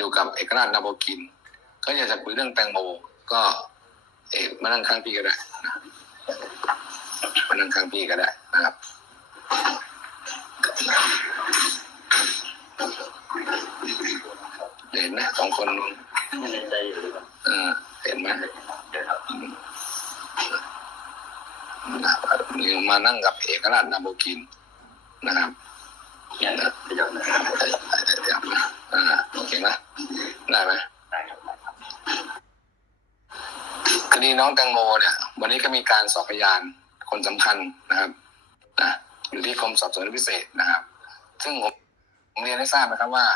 อยู่กับเอกราชนาโบกิน ก็อยากจะคุยเรื่องแตงโม ก็เอกมานั่งข้างพี่ก็ได้นะมานั่งข้างพี่ก็ได้นะครับเห็นไหมสองคนนใจอยู่หรือเออเห็นไหมเดี๋ยวครับนะครับนี่มานั่งกับเอกราชนาโบกินนะครับ ได้ไหมได้ครับได้ครับคดีน้องแตงโมเนี่ย วันนี้ก็มีการสอบพยานคนสำคัญนะครับนะอยู่ที่กรมสอบสวนพิเศษนะครับ ซึ่งผมผมเรียนให้ทราบนะครับว่า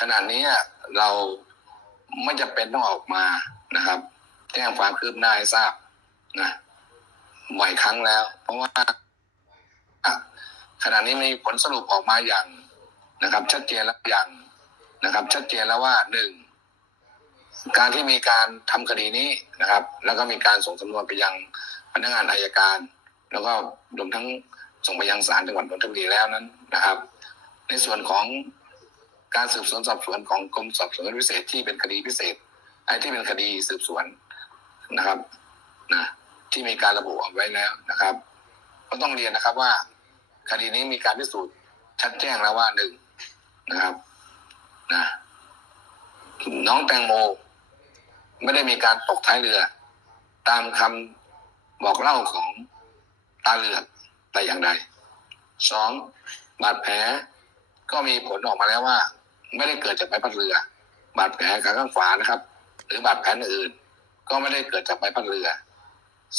ขณะนี้เราไม่จำเป็นต้องออกมานะครับแจ้งความคืบหน้าให้ทราบนะบ่อยครั้งแล้ว เพราะว่าขณะนี้มีผลสรุปออกมาอย่างนะครับ ชัดเจนแล้วอย่าง นะครับ ชัดเจนแล้วว่าหนึ่งการที่มีการทำคดีนี้นะครับ แล้วก็มีการส่งสำนวนไปยังพนักงานอายการ แล้วก็รวมทั้งส่งไปยังศาลจังหวัดนนทบุรีแล้วนั้นนะครับ ในส่วนของการสืบสวนสอบสวนของกรมสอบสวนพิเศษที่เป็นคดีพิเศษไอ้ที่เป็นคดีสืบสวนนะครับนะที่มีการระบุเอาไว้แล้วนะครับ ก็ต้องเรียนนะครับว่า คดีนี้มีการพิสูจน์ชัดแจ้งแล้วว่าหนึ่งนะครับ นะน้องแตงโม ไม่ได้มีการตกท้ายเรือ ตามคำบอกเล่าของตาเลือดแต่อย่างใดสองบาดแผลก็มีผลออกมาแล้วว่า ไม่ได้เกิดจากใบพัดเรือ บาดแผลขาข้างขวานะครับ หรือบาดแผลอื่น ก็ไม่ได้เกิดจากใบพัดเรือ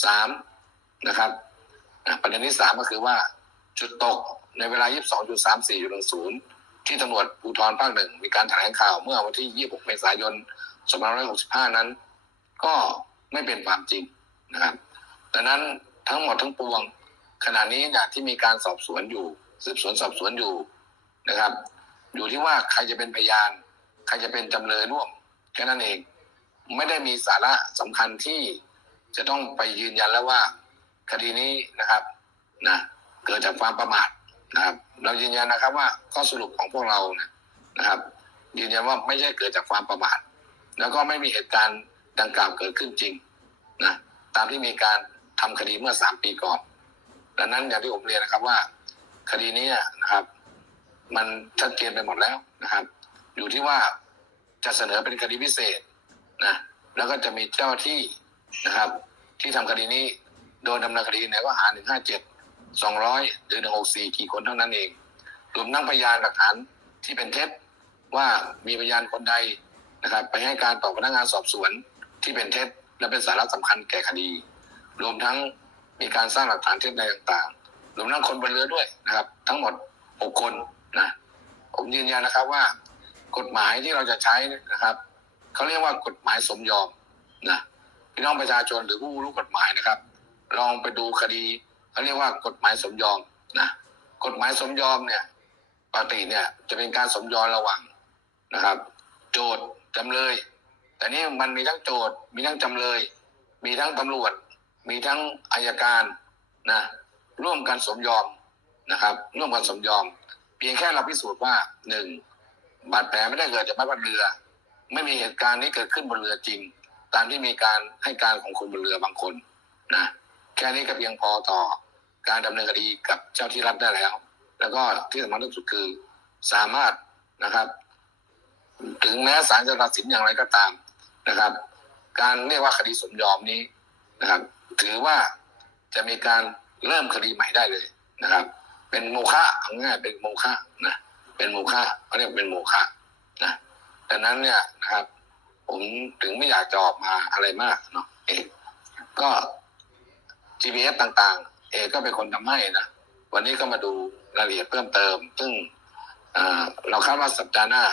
สามนะครับประเด็นที่สามก็คือว่าจุดตกในเวลา 22.34อยู่ศูนย์ ที่ตำรวจภูธรภาคหนึ่งมีการแถลงข่าวเมื่อวันที่ 26 เมษายน 2565 นั้น ก็ไม่เป็นความจริงนะครับดังนั้นทั้งหมดทั้งปวง ขณะนี้เนี่ยที่มีการสอบสวนอยู่ สืบสวนสอบสวนอยู่นะครับ อยู่ที่ว่าใครจะเป็นพยาน ใครจะเป็นจำเลยร่วมแค่นั้นเองไม่ได้มีสาระสำคัญที่จะต้องไปยืนยันแล้วว่า คดีนี้นะครับนะเกิดจากความประมาท นะครับ เรายืนยันนะครับว่าข้อสรุปของพวกเรานะนะครับ ยืนยันว่าไม่ใช่เกิดจากความประมาทแล้วก็ไม่มีเหตุการณ์ดังกล่าวเกิดขึ้นจริงนะตามที่มีการทำคดีเมื่อสามปีก่อน ดังนั้นอย่างที่ผมเรียนนะครับว่า คดีนี้นะครับ มันชัดเจนไปหมดแล้วนะครับ อยู่ที่ว่าจะเสนอเป็นคดีพิเศษนะแล้วก็จะมีเจ้าที่นะครับ ที่ทำคดีนี้โดนดำเนินคดีในข้อหาหนึ่งห้าเจ็ด สองร้อยหรือหนึ่งหกสี่กี่คนเท่านั้นเองรวมทั้งพยานหลักฐานที่เป็นเท็จว่ามีพยานคนใดนะครับ ไปให้การต่อพนักงานสอบสวนที่เป็นเท็จและเป็นสาระสำคัญแก่คดี รวมทั้งมีการสร้างหลักฐานเท็จใดต่างๆ รวมทั้งคนบนเรือด้วยนะครับ ทั้งหมดหกคนนะผมยืนยันนะครับว่า กฎหมายที่เราจะใช้นะครับเขาเรียกว่ากฎหมายสมยอมนะพี่น้องประชาชนหรือผู้รู้กฎหมายนะครับ ลองไปดูคดี เขาเรียกว่ากฎหมายสมยอมนะกฎหมายสมยอมเนี่ยปกติเนี่ยจะเป็นการสมยอมระหว่างนะครับ โจทย์จำเลย แต่นี่มันมีทั้งโจทย์มีทั้งจำเลย มีทั้งตำรวจ มีทั้งอายการนะร่วมกันสมยอมนะครับ ร่วมกันสมยอม เพียงแค่เราพิสูจน์ว่าหนึ่งบาดแผลไม่ได้เกิดจากใบพัดเรือ ไม่มีเหตุการณ์นี้เกิดขึ้นบนเรือจริง ตามที่มีการให้การของคนบนเรือบางคนนะ แค่นี้ก็เพียงพอต่อการดำเนินคดีกับเจ้าที่รัฐได้แล้ว แล้วก็ที่สำคัญที่สุดคือสามารถนะครับ ถึงแม้ศาลจะตัดสินอย่างไรก็ตามนะครับ การเรียกว่าคดีสมยอมนี้นะครับ ถือว่าจะมีการเริ่มคดีใหม่ได้เลยนะครับ เป็นโมฆะเอาง่ายเป็นโมฆะนะเป็นโมฆะเขาเรียกเป็นโมฆะนะดังนั้นเนี่ยนะครับ ผมถึงไม่อยากจะออกมาอะไรมากเนาะเอกก็ GPS ต่างๆ เอก็เป็นคนทำให้นะ วันนี้ก็มาดูรายละเอียดเพิ่มเติม ซึ่งเราคาดว่าสัปดาห์หน้า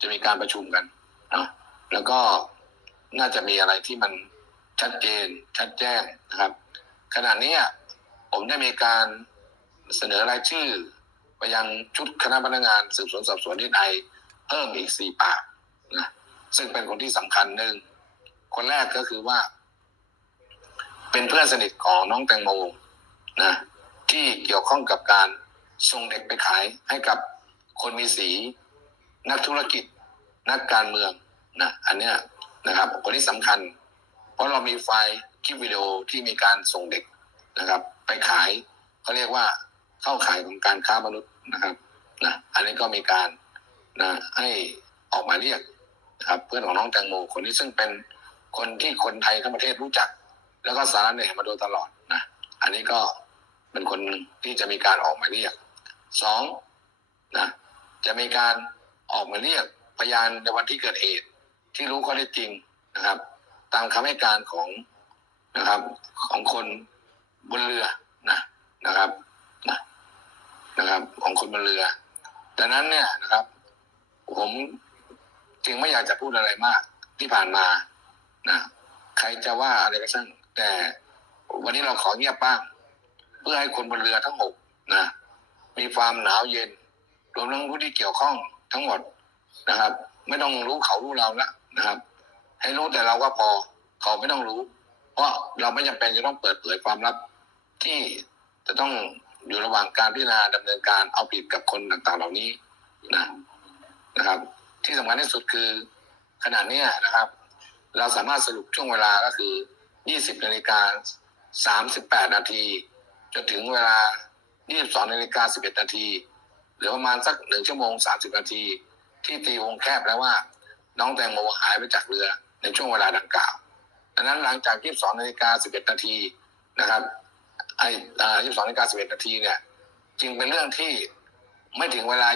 จะมีการประชุมกันนะแล้วก็น่าจะมีอะไรที่มันชัดเจนชัดแจ้งนะครับ ขณะนี้ผมได้มีการเสนอรายชื่อไปยังชุดคณะพนักงานสืบสวนสอบสวนที่ไอเพิ่มอีกสี่ปากนะซึ่งเป็นคนที่สำคัญหนึ่งคนแรกก็คือว่า เป็นเพื่อนสนิทของน้องแตงโมนะที่เกี่ยวข้องกับการส่งเด็กไปขายให้กับคนมีสี นักธุรกิจ นักการเมืองนะอันเนี้ยนะครับคนที่สำคัญ เพราะเรามีไฟล์คลิปวิดีโอที่มีการส่งเด็กนะครับ ไปขายเขาเรียกว่าเข้าขายของการค้ามนุษย์นะครับนะอันนี้ก็มีการนะให้ออกมาเรียกนะครับเพื่อนของน้องแตงโมคนนี้ซึ่งเป็นคนที่คนไทยทั้งประเทศรู้จัก แล้วก็สารเนี่ยมาโดยตลอดนะ อันนี้ก็เป็นคนที่จะมีการออกมาเรียกสองนะจะมีการออกมาเรียกพยานในวันที่เกิดเหตุ ที่รู้ข้อเท็จจริงนะครับ ตามคำให้การของนะครับ ของคนบนเรือนะนะครับนะนะครับ ของคนบนเรือดังนั้นเนี่ยนะครับ ผมจึงไม่อยากจะพูดอะไรมากที่ผ่านมานะใครจะว่าอะไรก็ช่าง แต่วันนี้เราขอเงียบบ้าง เพื่อให้คนบนเรือทั้งหกนะมีความหนาวเย็น รวมทั้งผู้ที่เกี่ยวข้องทั้งหมดนะครับ ไม่ต้องรู้เขารู้เราละนะครับ ให้รู้แต่เราก็พอเขาไม่ต้องรู้ เพราะเราไม่จำเป็นจะต้องเปิดเผยความลับ ที่จะต้องอยู่ระหว่างการพิจารณาดำเนินการเอาผิดกับคนต่างๆ เหล่านี้นะนะครับ ที่สำคัญที่สุดคือขณะเนี้นะครับ เราสามารถสรุปช่วงเวลาก็คือ 20นาฬิกา38นาทีจนถึงเวลา 22นาฬิกา11นาทีหรือประมาณสักหนึ่งชั่วโมง 30นาที ที่ตีวงแคบแล้วว่า น้องแตงโมหายไปจากเรือในช่วงเวลาดังกล่าวดังนั้นหลังจาก 22นาฬิกา11นาทีนะครับไอ้อ่า22นาฬิกา11นาทีเนี่ยจึงเป็นเรื่องที่ไม่ถึงเวลา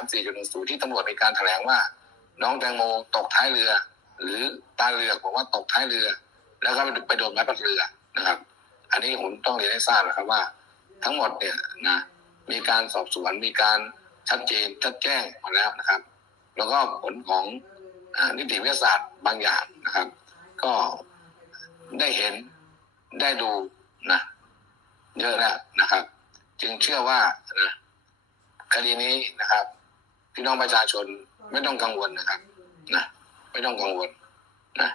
22.34.10 ที่ตำรวจมีการแถลงว่า น้องแตงโมตกท้ายเรือ หรือตาเรือบอกว่าตกท้ายเรือ แล้วก็ไปโดนไม้พัดเรือนะครับ อันนี้ผมต้องเรียนให้ทราบนะครับว่า ทั้งหมดเนี่ยนะมีการสอบสวนมีการชัดเจนชัดแจ้งมาแล้วนะครับ แล้วก็ผลของอนิติวิทยาศาสตร์บางอย่างนะครับ ก็ได้เห็นได้ดูนะเยอะแล้วนะครับ จึงเชื่อว่านะคดีนี้นะครับพี่น้องประชาชนไม่ต้องกังวลนะครับนะไม่ต้องกังวลนะ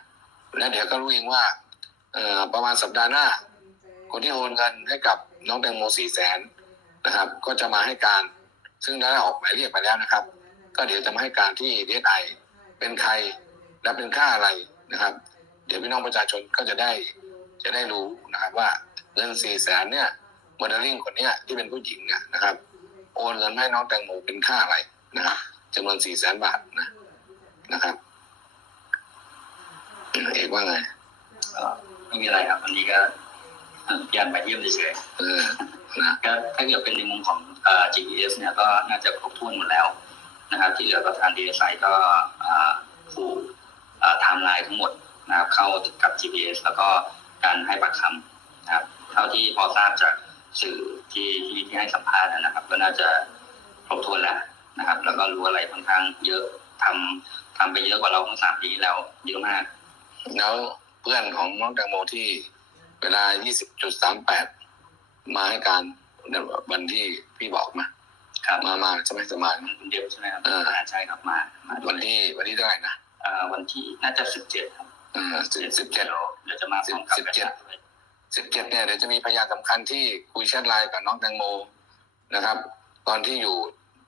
และเดี๋ยวก็รู้เองว่าประมาณสัปดาห์หน้า คนที่โอนเงินให้กับน้องแตงโมสี่แสนนะครับ ก็จะมาให้การซึ่งได้ออกหมายเรียกไปแล้วนะครับ ก็เดี๋ยวจะมาให้การที่ดีไอเป็นใครและเป็นค่าอะไรนะครับ เดี๋ยวพี่น้องประชาชนก็จะได้จะได้รู้นะครับว่าเงินสี่แสนเนี่ยโมเดลลิ่งคนเนี้ยที่เป็นผู้หญิงเนี่ยนะครับ โอนเงินให้น้องแตงโมเป็นค่าอะไรนะครับจำนวนสี่แสนบาทนะนะครับ เอกว่าไงก็ไม่มีอะไรครับวันนี้ก็ยันมาเยี่ยมเฉยเออนะๆก็ถ้าเกิดเป็นในมุมของเอ่อ GPS เนี่ยก็น่าจะครบถ้วนหมดแล้วนะครับที่เหลือก็ทางดีไซน์ก็อ่าผูกไทม์ไลน์ทั้งหมดนะครับเข้ากับ GPS แล้วก็การให้ปากคำนะครับเท่าที่พอทราบจากสื่อที่ที่ที่ให้สัมภาษณ์นะครับ ก็น่าจะครบถ้วนแล้วนะครับ แล้วก็รู้อะไรค่อนข้างเยอะทำทำไปเยอะกว่าเราทั้งสามปีที่แล้วเยอะมาก แล้วเพื่อนของน้องแตงโมที่เวลา 20.38 มาให้การในวันที่พี่บอกมาครับมามาใช่ไหมจะมาคนเดียวใช่ไหมครับเออใช่ครับมามาด้ววัยนที่วันที่เท่าไหร่นะเอ่อวันที่น่าจะสิบเจ็ดครับเออสิบสิบเจ็ดเดี๋ยวจะมาพร้อมกับสิบเจ็ดสิบเจ็ดเนี่ยเดี๋ยวจะมีพยานสำคัญที่คุยแชทไลน์กับน้องแตงโมนะครับ ตอนที่อยู่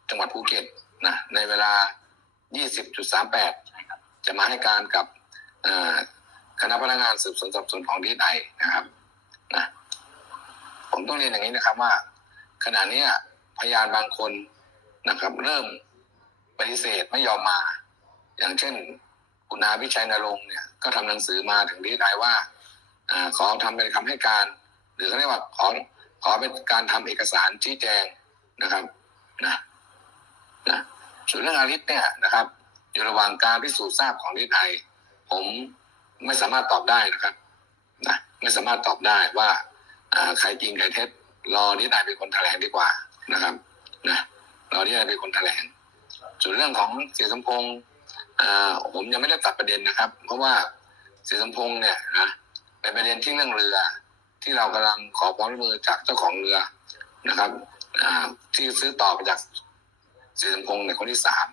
จังหวัดภูเก็ตนะในเวลา 20.38ใช่ครับจะมาให้การกับเอ่อ คณะพนักงานสืบสวนสอบสวนของดีไอนะครับนะผมต้องเรียนอย่างนี้นะครับว่า ขณะนี้พยานบางคนนะครับ เริ่มปฏิเสธไม่ยอมมา อย่างเช่น คุณอาพิชัยนรงค์เนี่ยก็ทำหนังสือมาถึงดีไอว่าอขอทำเป็นคำให้การ หรือเขาเรียกว่าขอขอเป็นการทำเอกสารชี้แจงนะครับนะนะส่วนเรื่องอาริสเนี่ยนะครับ อยู่ระหว่างการพิสูจน์ทราบของดีไอ ผมไม่สามารถตอบได้นะครับนะไม่สามารถตอบได้ว่าอ่าใครจริงใครเท็จรอดีไอเป็นคนแถลงดีกว่านะครับนะรอดีไอเป็นคนแถลงส่วนเรื่องของเสียสมพงษ์อ่าผมยังไม่ได้ตัดประเด็นนะครับ เพราะว่าเสียสมพงษ์เนี่ยนะเป็นประเด็นที่เรื่องเรือ ที่เรากำลังขอความร่วมมือจากเจ้าของเรือนะครับอ่าที่ซื้อต่อไปจากเสียสมพงษ์ในคนที่สาม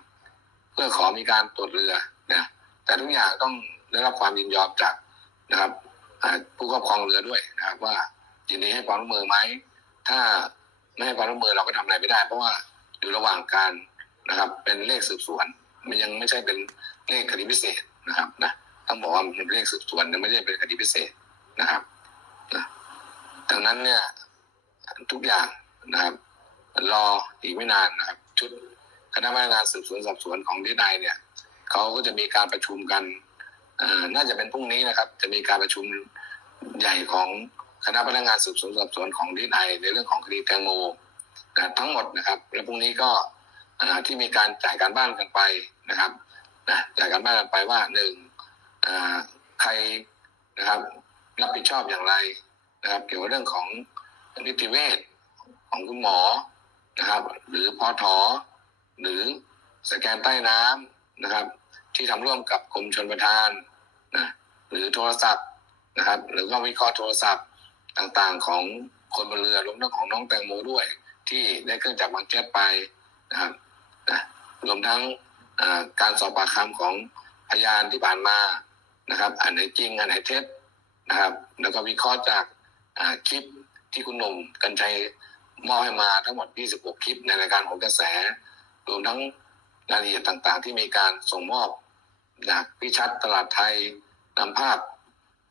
เพื่อขอมีการตรวจเรือนะ แต่ทุกอย่างต้องได้รับความยินยอมจากนะครับผู้ครอบครองเรือด้วยนะครับ ว่ายินดีให้ความร่วมมือไหมถ้าไม่ให้ความร่วมมือเราก็ทำอะไรไม่ได้ เพราะว่าอยู่ระหว่างการนะครับ เป็นเลขสืบสวน มันยังไม่ใช่เป็นเลขคดีพิเศษนะครับนะต้องบอกว่าเป็นเลขสืบสวนยังไม่ใช่เป็นคดีพิเศษนะครับนะดังนั้นเนี่ยทุกอย่างนะครับ รออีกไม่นานนะครับ ชุดคณะพนักงานสืบสวนสอบสวนของดีไนเนี่ย เขาก็จะมีการประชุมกันน่าจะเป็นพรุ่งนี้นะครับ จะมีการประชุมใหญ่ของคณะพนักงานสืบสวนสอบสวนของดีไนในเรื่องของคดีแตงโมนะทั้งหมดนะครับและพรุ่งนี้ก็ที่มีการจ่ายการบ้านกันไปนะครับนะจ่ายการบ้านกันไปว่าหนึ่งใครนะครับรับผิดชอบอย่างไรนะครับ เกี่ยวกับเรื่องของนิติเวชของคุณหมอนะครับ หรือพอถอหรือสแกนใต้น้ำนะครับ ที่ทำร่วมกับกรมชนประทานนะหรือโทรศัพท์นะครับ หรือว่าวิเคราะห์โทรศัพท์ต่างๆของคนบนเรือรวมทั้งของน้องแตงโมด้วย ที่ได้เครื่องจักรบางแจ๊ไปนะครับนะรวมทั้งการสอบปากคำของพยานที่ผ่านมานะครับอันไหนจริงอันไหนเท็จนะครับ แล้วก็วิเคราะห์จากคลิปที่คุณหนุ่มกัญชัยมอบให้มาทั้งหมด 26 คลิปในรายการของกระแส รวมทั้ง รายละเอียดต่างๆ ที่มีการส่งมอบจากพิชัดตลาดไทยนำภาพ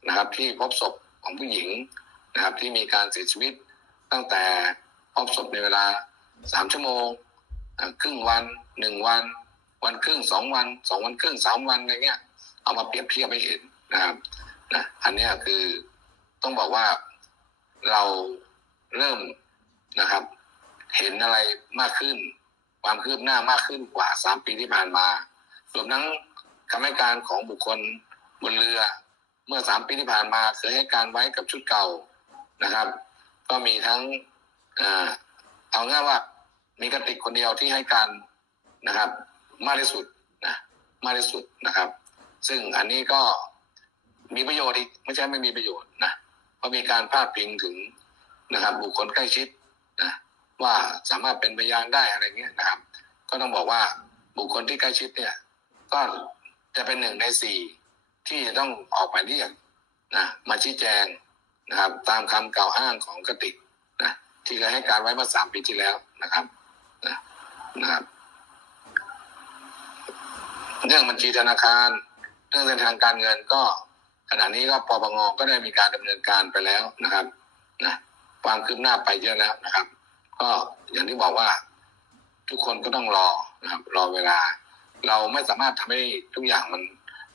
นะครับที่พบศพของผู้หญิงนะครับที่มีการเสียชีวิตตั้งแต่พบศพในเวลา3ชั่วโมงครึ่งวัน1วัน วันครึ่ง2วัน2วันครึ่ง3วันอะไรเงี้ยเอามาเปรียบเทียบให้เห็นนะครับนะอันนี้คือต้องบอกว่าเราเริ่มนะครับ เห็นอะไรมากขึ้น ความคืบหน้ามากขึ้นกว่าสามปีที่ผ่านมารวมทั้งคำให้การของบุคคลบนเรือ เมื่อสามปีที่ผ่านมาเคยให้การไว้กับชุดเก่านะครับ ก็มีทั้งเอ่อเอาง่ายว่ามีกระติกคนเดียวที่ให้การนะครับ มากที่สุดนะมากที่สุดนะครับ ซึ่งอันนี้ก็มีประโยชน์อีกไม่ใช่ไม่มีประโยชน์นะเพราะมีการพาดพิงถึงนะครับ บุคคลใกล้ชิดนะ ว่าสามารถเป็นพยานได้อะไรเงี้ยนะครับ ก็ต้องบอกว่าบุคคลที่ใกล้ชิดเนี่ย ก็จะเป็นหนึ่งในสี่ที่จะต้องออกหมายเรียกนะมาชี้แจงนะครับ ตามคำกล่าวอ้างของกติกนะที่เคยให้การไว้เมื่อสามปีที่แล้วนะครับนะนะครับเรื่องบัญชีธนาคาร เรื่องเส้นทางการเงินก็ขณะนี้ก็ปปงก็ได้มีการดำเนินการไปแล้วนะครับนะความคืบหน้าไปเยอะแล้วนะครับ ก็อย่างที่บอกว่าทุกคนก็ต้องรอนะครับ รอเวลา เราไม่สามารถทำให้ทุกอย่างมัน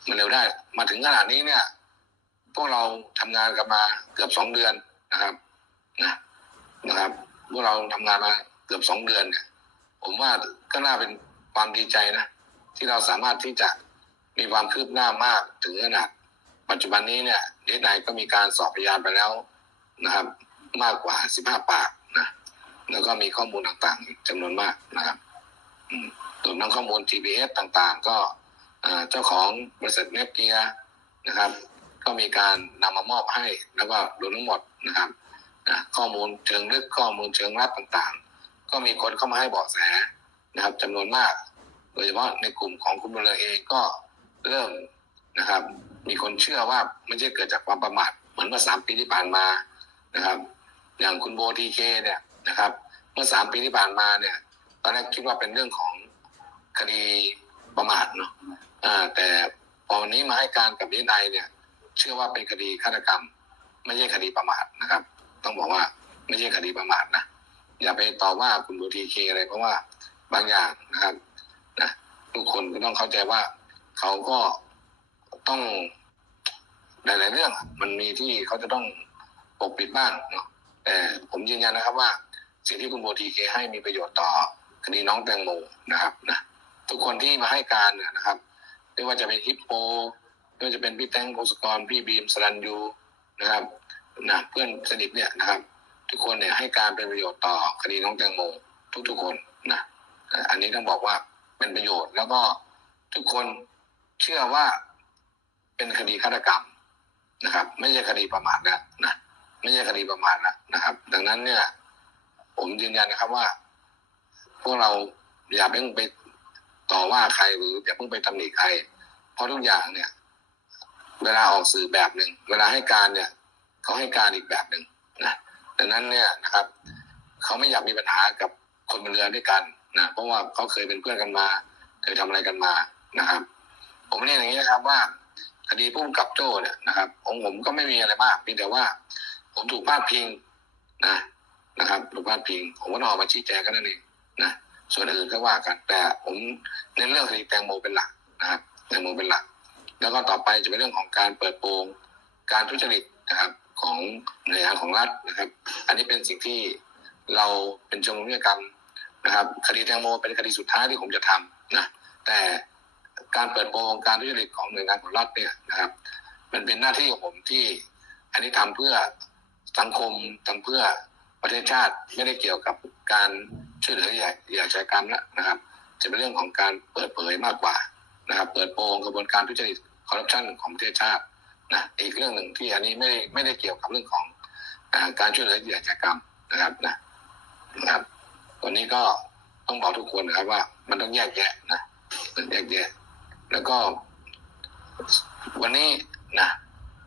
มันเร็วได้ มาถึงขนาดนี้เนี่ย พวกเราทำงานกันมาเกือบสองเดือนนะครับนะนะครับ พวกเราทำงานมาเกือบสองเดือนเนี่ย ผมว่าก็น่าเป็นความดีใจนะที่เราสามารถที่จะมีความคืบหน้ามากถึงขนาดปัจจุบันนี้เนี่ยเดนไนก็มีการสอบพยานไปแล้วนะครับ มากกว่า15ปาก แล้วก็มีข้อมูลต่างๆอีกจำนวนมากนะครับอืมรวมทั้งข้อมูล GPS ต่างๆ ก็เจ้าของบริษัทเนฟเกียนะครับ ก็มีการนำมามอบให้แล้วก็รวมทั้งหมดนะครับข้อมูลเชิงลึกข้อมูลเชิงลับต่างๆ ก็มีคนเข้ามาให้เบาะแสนะครับจำนวนมาก โดยเฉพาะในกลุ่มของคุณบุญเรือเองก็เริ่มนะครับ มีคนเชื่อว่าไม่ใช่เกิดจากความประมาทเหมือนเมื่อสามปีที่ผ่านมานะครับ อย่างคุณโบทีเคเนี่ย นะครับ เมื่อสามปีที่ผ่านมาเนี่ย ตอนแรกคิดว่าเป็นเรื่องของคดีประมาทเนาะอ่าแต่พอวันนี้มาให้การกับดีไอเนี่ย เชื่อว่าเป็นคดีฆาตกรรม ไม่ใช่คดีประมาทนะครับ ต้องบอกว่าไม่ใช่คดีประมาทนะอย่าไปต่อว่าคุณโบทีเคอะไรเพราะว่าบางอย่างนะครับนะทุกคนก็ต้องเข้าใจว่าเขาก็ต้องหลายๆเรื่องมันมีที่เขาจะต้องปกปิดบ้างเนาะแต่ผมยืนยันนะครับว่า สิ่งที่คุณโบทีเคให้มีประโยชน์ต่อคดีน้องแตงโมนะครับนะทุกคนที่มาให้การนะครับไม่ว่าจะเป็นฮิปโปไม่ว่าจะเป็นพี่แตงโพสกรพี่บีมสรันยูนะครับนะเพื่อนสนิทเนี่ยนะครับ ทุกคนเนี่ยให้การเป็นประโยชน์ต่อคดีน้องแตงโมทุกๆคนนะอันนี้ต้องบอกว่าเป็นประโยชน์แล้วก็ทุกคนเชื่อว่าเป็นคดีฆาตกรรมนะครับ ไม่ใช่คดีประมาทแล้วนะไม่ใช่คดีประมาทแล้วนะครับ ดังนั้นเนี่ย ผมยืนยันนะครับว่า พวกเราอย่าเพิ่งไปต่อว่าใครหรืออย่าเพิ่งไปตำหนิใคร เพราะทุกอย่างเนี่ย เวลาออกสื่อแบบหนึ่งเวลาให้การเนี่ย เขาให้การอีกแบบหนึ่งนะดังนั้นเนี่ยนะครับ เขาไม่อยากมีปัญหากับคนบนเรือด้วยกันนะเพราะว่าเขาเคยเป็นเพื่อนกันมา เคยทำอะไรกันมานะครับ ผมเรียนอย่างนี้นะครับว่าคดีพุ่งกับโจ้เนี่ยนะครับของผมก็ไม่มีอะไรมากเพียงแต่ว่า ผมถูกพาดพิงนะ นะครับถูกพาดพิงผมก็ต้องออกมาชี้แจงกันนั่นเองนะส่วนอื่นก็ว่ากัน แต่ผมเน้นเรื่องคดีแตงโมเป็นหลักนะครับแตงโมเป็นหลัก แล้วก็ต่อไปจะเป็นเรื่องของการเปิดโปงการทุจริตนะครับของหน่วยงานของรัฐนะครับ อันนี้เป็นสิ่งที่เราเป็นชงรุกกรรมนะครับ คดีแตงโมเป็นคดีสุดท้ายที่ผมจะทำนะแต่การเปิดโปงการทุจริตของหน่วยงานของรัฐเนี่ยนะครับ มันเป็นหน้าที่ของผมที่อันนี้ทำเพื่อสังคมทำเพื่อ ประเทศชาติไม่ได้เกี่ยวกับการช่วยเหลือเหยื่อเหยื่ออาชกรรมแล้วนะครับ จะเป็นเรื่องของการเปิดเผยมากกว่านะครับ เปิดโปงกระบวนการทุจริตคอร์รัปชันของประเทศชาตินะอีกเรื่องหนึ่งที่อันนี้ไม่ได้ไม่ได้เกี่ยวกับเรื่องของอการช่วยเหลือเหยื่ออาชญากรรมนะครับนะนะครับวันนี้ก็ต้องบอกทุกคนนะครับว่า มันต้องแยกแยะนะมันแยกแยะ แล้วก็ วันนี้นะ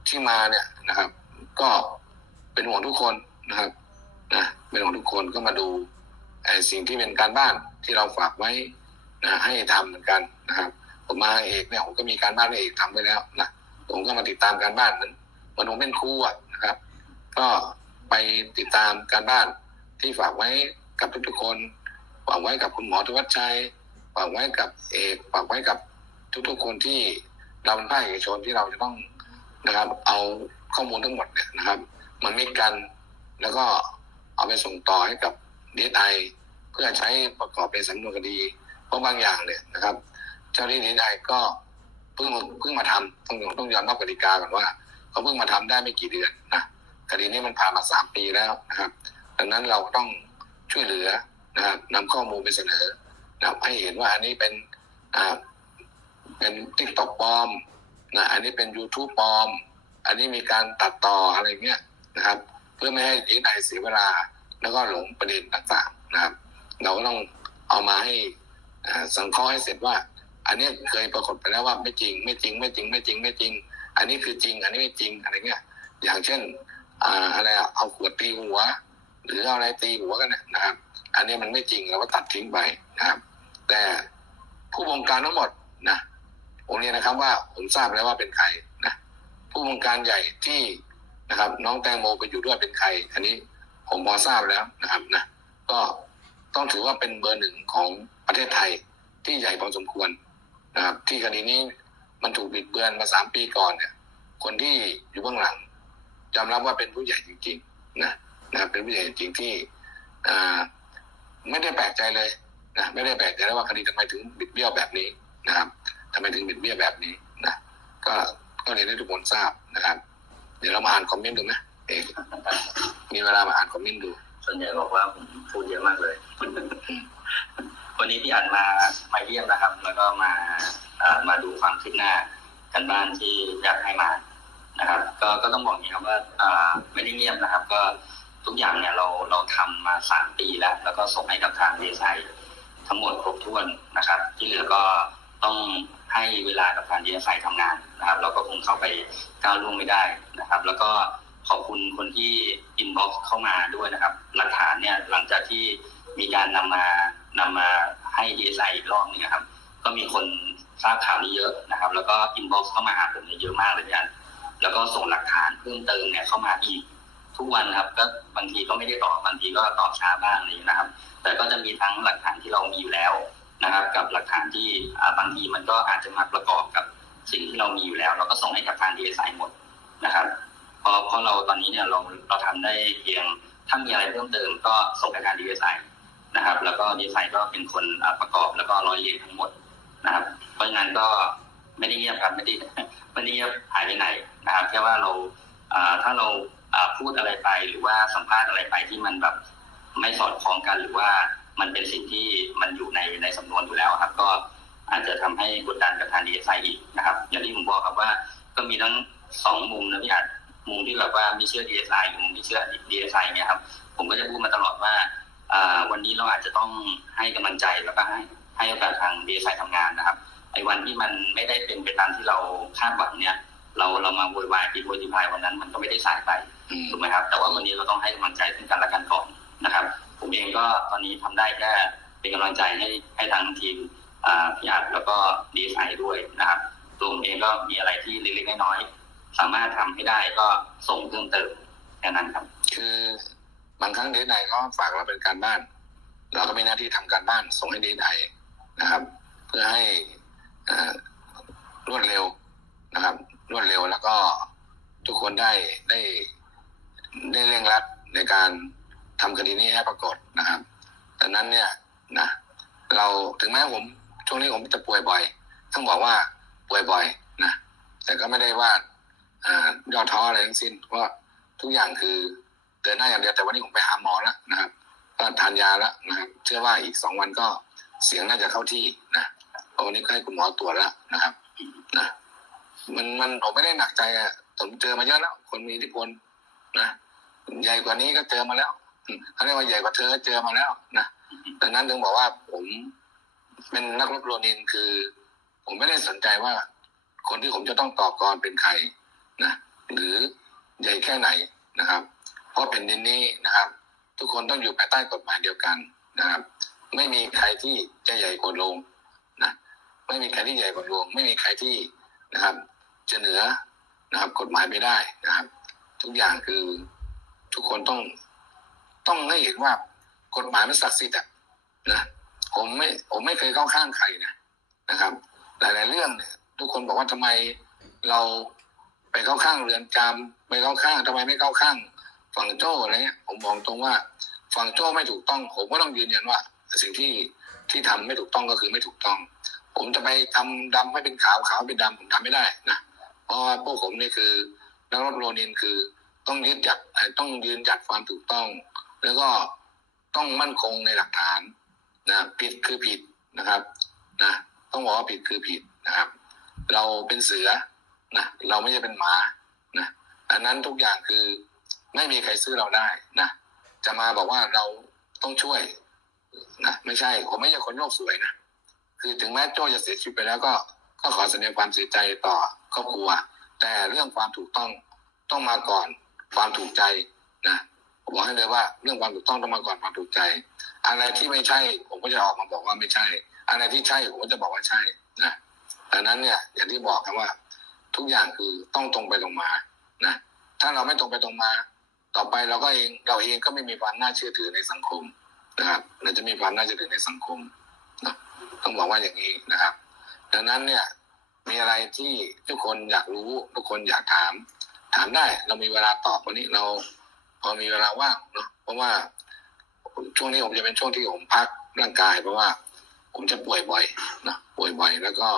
ที่มาเนี่ยนะครับ ก็เป็นห่วงทุกคนนะครับ นะเป็นห่วงทุกคนก็มาดูไอ้สิ่งที่เป็นการบ้านที่เราฝากไว้นะให้ทำเหมือนกันนะครับ ผมมาเอกเนี่ยผมก็มีการบ้านให้เอกทำไว้แล้วนะผมก็มาติดตามการบ้านเหมือนเหมือนผมเป็นครูอะนะครับ ก็ไปติดตามการบ้านที่ฝากไว้กับทุกๆคนฝากไว้กับคุณหมอธวัชชัยฝากไว้กับเอกฝากไว้กับทุกๆคนที่เราเป็นภาคเอกชนที่เราจะต้องนะครับ เอาข้อมูลทั้งหมดเนี่ยนะครับมามิกกันแล้วก็ เอาไปส่งต่อให้กับดีไอเพื่อใช้ประกอบในสำนวนคดีเพราะบางอย่างเนี่ยนะครับ เจ้าหน้าที่ดีไอก็เพิ่งเพิ่งมาทำต้องต้องยอมรับกติกาก่อนว่าเขาเพิ่งมาทำได้ไม่กี่เดือนนะคดีนี้มันผ่านมาสามปีแล้วนะครับ ดังนั้นเราต้องช่วยเหลือนะครับนำข้อมูลไปเสนอนะครับให้เห็นว่าอันนี้เป็นอ่าเป็นติ๊กต็อกปลอมนะอันนี้เป็น YouTube ปลอม อันนี้มีการตัดต่ออะไรเงี้ยนะครับ เพื่อไม่ให้ดีไอเสียเวลา แล้วก็หลงประเด็นต่างๆนะครับ เราก็ต้องเอามาให้สังเคราะห์ให้เสร็จว่า อันนี้เคยปรากฏไปแล้วว่าไม่จริง ไม่จริง ไม่จริง ไม่จริง ไม่จริง อันนี้คือจริง อันนี้ไม่จริงอะไรเงี้ย อย่างเช่นอะไรเอาขวดตีหัว หรือเอาอะไรตีหัวกันเนี่ยนะครับ อันนี้มันไม่จริงเราก็ตัดทิ้งไปนะครับ แต่ผู้บงการทั้งหมดนะผมเรียนนะครับว่าผมทราบแล้วว่าเป็นใครนะผู้บงการใหญ่ที่ นะครับ น้องแตงโมไปอยู่ด้วยเป็นใคร อันนี้ผมพอทราบแล้วนะครับนะก็ต้องถือว่าเป็นเบอร์หนึ่งของประเทศไทยที่ใหญ่พอสมควรนะครับ ที่คดีนี้มันถูกบิดเบือนมาสามปีก่อนเนี่ย คนที่อยู่เบื้องหลังยอมรับว่าเป็นผู้ใหญ่จริง ๆ นะนะครับเป็นผู้ใหญ่จริงที่อ่าไม่ได้แปลกใจเลยนะไม่ได้แปลกใจแล้วว่าคดีทำไมถึงบิดเบี้ยวแบบนี้นะครับทำไมถึงบิดเบี้ยวแบบนี้นะก็ก็เรียนให้ทุกคนทราบนะครับ เดี๋ยวเรามาอ่านคอมเมนต์ดูนะเอกมีเวลามาอ่านคอมเมนต์ดู ส่วนใหญ่บอกว่าผมพูดเยอะมากเลย วันนี้พี่อันมามาเยี่ยมนะครับ แล้วก็มาเอ่อมาดูความคืบหน้ากันบ้านที่อยากให้มานะครับ ก็ก็ต้องบอกอย่างนี้ครับว่าเอ่อไม่ได้เงียบนะครับ ก็ทุกอย่างเนี่ยเราเราทำมาสามปีแล้ว แล้วก็ส่งให้กับทางดีไซน์ทั้งหมดครบถ้วนนะครับ ที่เหลือก็ต้อง ให้เวลากับทางดีไซน์ทำงานนะครับ เราก็คงเข้าไปก้าวล่วงไม่ได้นะครับ แล้วก็ขอบคุณคนที่อินบ็อกซ์เข้ามาด้วยนะครับ หลักฐานเนี่ยหลังจากที่มีการนำมานำมาให้ดีไซน์อีกรอบนึงครับ ก็มีคนทราบข่าวนี้เยอะนะครับ แล้วก็อินบ็อกซ์เข้ามาหาผมเยอะมากเลยกันแล้วก็ส่งหลักฐานเพิ่มเติมเนี่ยเข้ามาอีกทุกวันครับก็บางทีก็ไม่ได้ตอบบางทีก็ตอบช้าบ้างอะไรอย่างนี้นะครับ แต่ก็จะมีทั้งหลักฐานที่เรามีอยู่แล้ว นะครับ กับหลักฐานที่บางทีมันก็อาจจะมาประกอบกับสิ่งที่เรามีอยู่แล้ว เราก็ส่งให้กับทางดีไซน์หมดนะครับเพราะเพราะเราตอนนี้เนี่ยเราเราทำได้เพียงถ้ามีอะไรเพิ่มเติมก็ส่งไปทางดีไซน์นะครับ แล้วก็ดีไซน์ก็เป็นคนประกอบแล้วก็ร้อยเรียงทั้งหมดนะครับ เพราะฉะนั้นก็ไม่ได้เงียบครับไม่ได้ไม่ได้เงียบหายไปไหนนะครับแค่ว่าเราถ้าเราพูดอะไรไปหรือว่าสัมภาษณ์อะไรไปที่มันแบบไม่สอดคล้องกันหรือว่า มันเป็นสิ่งที่มันอยู่ในในสำนวนอยู่แล้วครับ ก็อาจจะทำให้กดดันกับทางดีไซน์อีกนะครับ อย่างที่ผมบอกครับว่าก็มีทั้งสองมุมนะพี่อาจมุมที่แบบว่าไม่เชื่อดีไซน์หรือมุมที่เชื่อดีไซน์เนี่ยครับผมก็จะพูดมาตลอดว่าอ่าวันนี้เราอาจจะต้องให้กำลังใจแล้วก็ให้ให้โอกาสทางดีไซน์ทำงานนะครับไอ้วันที่มันไม่ได้เป็นไปตามที่เราคาดหวังเนี่ยเราเรามาโวยวายปีโวยทีพายวันนั้นมันก็ไม่ได้สายไปอืมถูกไหมครับ แต่ว่าวันนี้เราต้องให้กำลังใจซึ่งกันและกันก่อน นะครับ ผมเองก็ตอนนี้ทำได้แค่เป็นกำลังใจให้ให้ทางทีมพี่อาร์แล้วก็ดีไซน์ด้วยนะครับตัวผมเองก็มีอะไรที่เล็กๆน้อยๆสามารถทำให้ได้ก็ส่งเพิ่มเติมแค่นั้นครับ คือบางครั้งเดทไนก็ฝากเราเป็นการบ้าน เราก็มีหน้าที่ทำการบ้าน ส่งให้ดทไซน์นะครับ เพื่อให้รวดเร็วนะครับ รวดเร็วแล้วก็ทุกคนได้ได้ได้เร่งรัดในการ ทำคดีนี้ให้ปรากฏนะครับดังนั้นเนี่ยนะเราถึงแม้ผมช่วงนี้ผมจะป่วยบ่อยต้องบอกว่าป่วยบ่อยนะแต่ก็ไม่ได้ว่าอย่อท้ออะไรทั้งสิ้นเพราะทุกอย่างคือเดินหน้าอย่างเดียวแต่วันนี้ผมไปหาหมอแล้วนะครับก็ทานยาแล้วนะครับเชื่อว่าอีกสองวันก็เสียงน่าจะเข้าที่นะเพราะวันนี้ก็ให้คุณหมอตรวจแล้วนะครับนะมันมันผมไม่ได้หนักใจอะผมเจอมาเยอะแล้ว คนมีอิทธิพลนะใหญ่กว่านี้ก็เจอมาแล้ว เขาเรียกว่าใหญ่กว่าเธอก็เจอมาแล้วนะดังนั้นถึงบอกว่าผมเป็นนักรบโรนินคือ ผมไม่ได้สนใจว่า คนที่ผมจะต้องต่อกรเป็นใครนะหรือใหญ่แค่ไหนนะครับ เพราะเป็นดินนี้นะครับ ทุกคนต้องอยู่ภายใต้กฎหมายเดียวกันนะครับ ไม่มีใครที่จะใหญ่กว่าโลงนะไม่มีใครที่ใหญ่กว่าโลงไม่มีใครที่นะครับ จะเหนือนะครับ กฎหมายไม่ได้นะครับ ทุกอย่างคือทุกคนต้อง ต้องให้เห็นว่ากฎหมายมันศักดิ์สิทธิ์อะนะผมไม่ผมไม่เคยเข้าข้างใครนะนะครับ หลาย ๆ เรื่องเนี่ย ทุกคนบอกว่าทำไมเราไปเข้าข้างเรือนจำไปเข้าข้างทำไมไม่เข้าข้างฝั่งโจ้อะไรเงี้ยผมบอกตรงว่าฝั่งโจ้ไม่ถูกต้อง ผมก็ต้องยืนยันว่า สิ่งที่ที่ทำไม่ถูกต้องก็คือไม่ถูกต้อง ผมจะไปทำดำให้เป็นขาวขาวให้เป็นดำผมทำไม่ได้นะเพราะว่าพวกผมนี่คือนักรบโรนินคือต้องยึดหยัดต้องยืนหยัดความถูกต้อง แล้วก็ต้องมั่นคงในหลักฐานนะผิดคือผิดนะครับนะต้องบอกว่าผิดคือผิดนะครับ เราเป็นเสือนะเราไม่ใช่เป็นหมานะอันนั้นทุกอย่างคือไม่มีใครซื้อเราได้นะจะมาบอกว่าเราต้องช่วยนะไม่ใช่ผมไม่ใช่คนโลกสวยนะคือถึงแม้โจ้จะเสียชีวิตไปแล้วก็ก็ขอแสดงความเสียใจต่อครอบครัว แต่เรื่องความถูกต้องต้องมาก่อนความถูกใจนะ ผมบอกให้เลยว่าเรื่องความถูกต้องต้องมาก่อนความถูกใจ อะไรที่ไม่ใช่ ผมก็จะออกมาบอกว่าไม่ใช่ อะไรที่ใช่ผมก็จะบอกว่าใช่นะดังนั้นเนี่ยอย่างที่บอกครับว่า ทุกอย่างคือต้องตรงไปตรงมานะถ้าเราไม่ตรงไปตรงมา ต่อไปเราก็เองเราเองก็ไม่มีความน่าเชื่อถือในสังคมนะครับเราจะมีความน่าเชื่อถือในสังคมนะต้องบอกว่าอย่างนี้นะครับ ดังนั้นเนี่ยมีอะไรที่ทุกคนอยากรู้ทุกคนอยากถาม ถามได้เรามีเวลาตอบวันนี้เรา พอมีเวลาว่างเนาะเพราะว่าช่วงนี้ผมจะเป็นช่วงที่ผมพักร่างกาย เพราะว่า ผมจะป่วยบ่อยนะป่วยบ่อยแล้วก็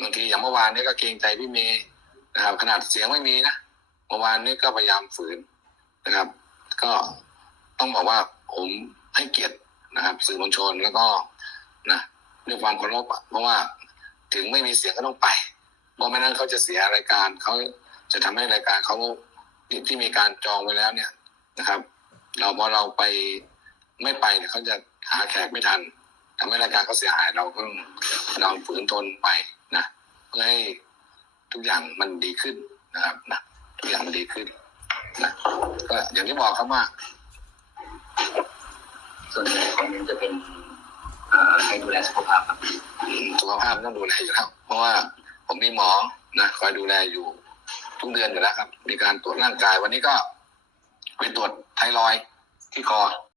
บางทีอย่างเมื่อวานนี้ก็เกรงใจพี่เมย์นะครับ ขนาดเสียงไม่มีนะเมื่อวานนี้ก็พยายามฝืนนะครับ ก็ต้องบอกว่าผมให้เกียรตินะครับ สื่อมวลชนแล้วก็นะด้วยความเคารพเพราะว่าถึงไม่มีเสียงก็ต้องไปเพราะไม่นั้นเขาจะเสียรายการเขาจะทำให้รายการเขาที่มีการจองไว้แล้วเนี่ย นะครับ เราพอเราไปไม่ไปเนี่ยเขาจะหาแขกไม่ทันทำให้รายการเขาเสียหายเราก็ต้องเราฝืนทนไปนะเพื่อให้ทุกอย่างมันดีขึ้นนะครับนะทุกอย่างมันดีขึ้นนะก็อย่างที่บอกครับว่า ส่วนใหญ่คอมเมนต์จะเป็นเอ่อให้ดูแลสุขภาพครับอืมสุขภาพต้องดูแลอยู่แล้วเพราะว่าผมมีหมอนะคอยดูแลอยู่ทุกเดือนอยู่แล้วครับ มีการตรวจร่างกายวันนี้ก็ ไปตรวจไทรอยด์ที่คอ